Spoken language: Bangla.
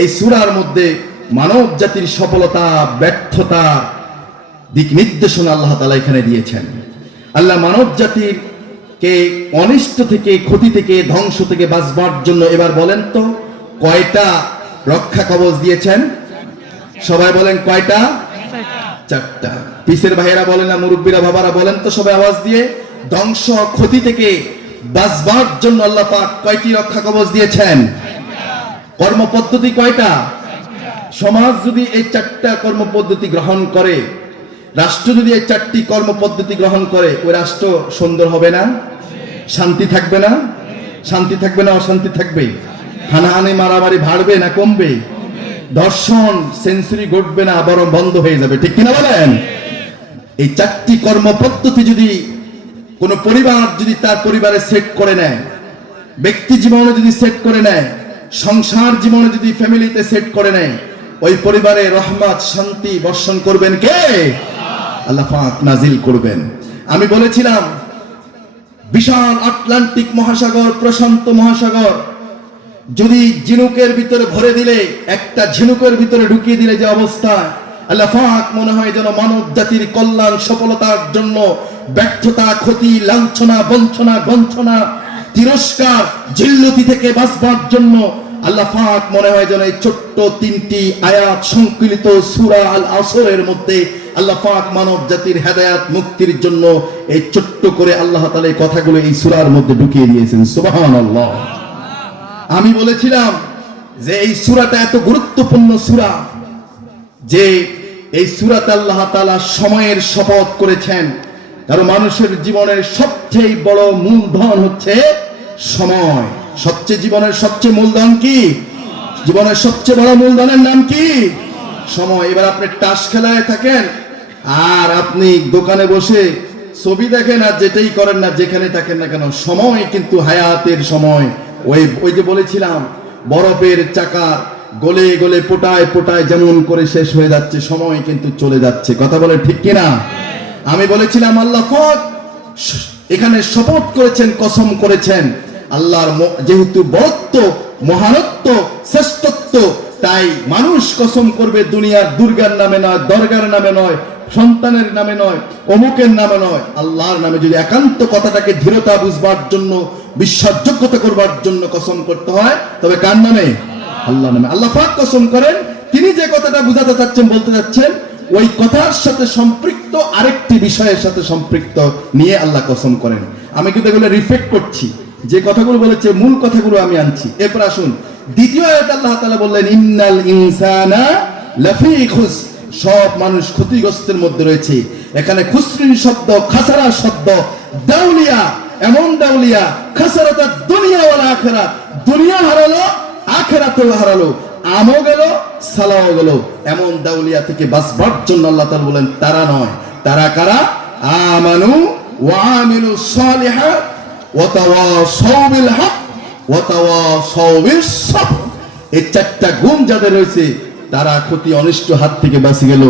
এই সুরার মধ্যে মানব জাতির সফলতা, ব্যর্থতা দিক নির্দেশনা আল্লাহ তালা এখানে দিয়েছেন। আল্লাহ মানব জাতির কে অনিষ্ট থেকে, ক্ষতি থেকে, ধ্বংস থেকে বাঁচবার জন্য এবার বলেন তো কয়টা রক্ষা কবচ দিয়েছেন? সবাই বলেন কয়টা? চারটা। পিসের ভাইয়েরা বলেন না, মুরব্বীরা, বাবারা বলেন তো সবাই আওয়াজ দিয়ে, ধ্বংস, ক্ষতি থেকে বাঁচবার জন্য আল্লাহ পাক কয়টি রক্ষা কবচ দিয়েছেন? কর্ম পদ্ধতি কয়টা? সমাজ যদি এই চারটা কর্ম পদ্ধতি গ্রহণ করে, রাষ্ট্র যদি এই চারটি কর্ম পদ্ধতি গ্রহণ করে, ওই রাষ্ট্র সুন্দর হবে না? শান্তি থাকবে না? শান্তি থাকবে না, অশান্তি থাকবে? হানাহানি, মারামারি বাড়বে না, কমবে? ধর্ষণ, সেঞ্চুরি ঘটবে না, বরং বন্ধ হয়ে যাবে। ঠিক কিনা বলেন? এই চারটি কর্ম পদ্ধতি যদি কোনো পরিবার যদি তার পরিবারে সেট করে নেয়, ব্যক্তি জীবনে যদি সেট করে নেয় সংসার জীবনে যদি ফ্যামিলিতে সেট করে নেয়, ওই পরিবারে রহমত, শান্তি বর্ষণ করবেন কে? আল্লাহ পাক নাজিল করবেন। আমি বলেছিলাম, বিশাল আটলান্টিক মহাসাগর, প্রশান্ত মহাসাগর, যদি ঝিনুকের ভিতরে ভরে দিলে, একটা ঝিনুকের ভিতরে ঢুকিয়ে দিলে যে অবস্থা, আল্লাহ মনে হয় যেন মানব জাতির কল্যাণ, সফলতার জন্য ব্যর্থতা, ক্ষতি, লাঞ্ছনা, বঞ্চনা গঞ্চনা তিরস্কার জিল্লতি থেকে বাঁচবার জন্য আল্লাহ পাক মনে হয় যেন এই ছোট্ট তিনটি আয়াত সংকলিত সূরা আল আসরের মধ্যে আল্লাহ মানব জাতির হেদায়াত মুক্তির জন্য এই ছোট্ট করে আল্লাহ তাআলা এই কথাগুলো এই সূরার মধ্যে ঢুকিয়ে দিয়েছেন। সুবহানাল্লাহ। আমি বলেছিলাম যে এই সুরাটা এত গুরুত্বপূর্ণ সুরা যে এই সূরাত আল্লাহ তাআলা সময়ের শপথ করেছেন। কারণ মানুষের জীবনের সবচেয়ে বড় মূলধন হচ্ছে সময়। সবচেয়ে জীবনের সবচেয়ে মূলধন কি? জীবনের সবচেয়ে বড় মূলধনের নাম কি? সময়। এবার আপনি টাস খেলায় থাকেন, আর আপনি দোকানে বসে ছবি দেখেন, আর যেটাই করেন না, যেখানে থাকেন না কেন, সময় কিন্তু হায়াতের সময়। ওই ওই যে বলেছিলাম, বরফের চাকা গলে গলে পোটায় পোটায় যেমন করে শেষ হয়ে যাচ্ছে, সময় কিন্তু চলে যাচ্ছে। কথা বলে ঠিক কিনা? আমি বলেছিলাম, আল্লাহ এখানে শপথ করেছেন, কসম করেছেন। আল্লাহর যেহেতু বরত্ব মহানত্ব শ্রেষ্ঠত্ব, তাই মানুষ কসম করবে দুনিয়ার দুর্গার নামে নয়, দরগার নামে নয়, সন্তানের নামে নয়, অমুকের নামে নয়। আল্লাহর নামে যদি একান্ত কথাটাকে ধীরতা বুঝবার জন্য, বিশ্বাসযোগ্যতা করবার জন্য কসম করতে হয়, তবে কার নামে? আল্লাহ নামে। আল্লাহ কসম করেন, তিনি যে কথাটা বুঝাতে চাচ্ছেন, বলতে যাচ্ছেন ওই কথার সাথে সম্পৃক্ত আরেকটি বিষয়ের সাথে সম্পৃক্ত নিয়ে আল্লাহ কসম করেন। আমি কিন্তু এগুলো রিফ্লেক্ট করছি। যে কথাগুলো বলেছে, মূল কথাগুলো আমি আনছি। এরপর আসুন, দ্বিতীয় আয়াত আল্লাহ বললেন, ইন্নাল ইনসানা সব মানুষ ক্ষতিগ্রস্তের মধ্যে রয়েছে। এখানে খুসরিন শব্দ, খাসারা শব্দ, দাউলিয়া, এমন দাউলিয়া খাসারাতা দুনিয়া আখিরা দুনিয়া হারালো, আখেরাতেও হারালো, আমও গেল সালাও গেল এমন দাউলিয়া থেকে জন্য আল্লাহ বলেন, তারা নয়। তারা কারা? আমানু ওয়া সালিহা সালিহাত ওয়া তাওয়াসাউ বিল হক, ওয়া তাওয়াসাউ বিস সাবর এই চারটা গুণ যাদের রয়েছে, তারা ক্ষতি অনিষ্ট হাত থেকে বাঁচি গেল।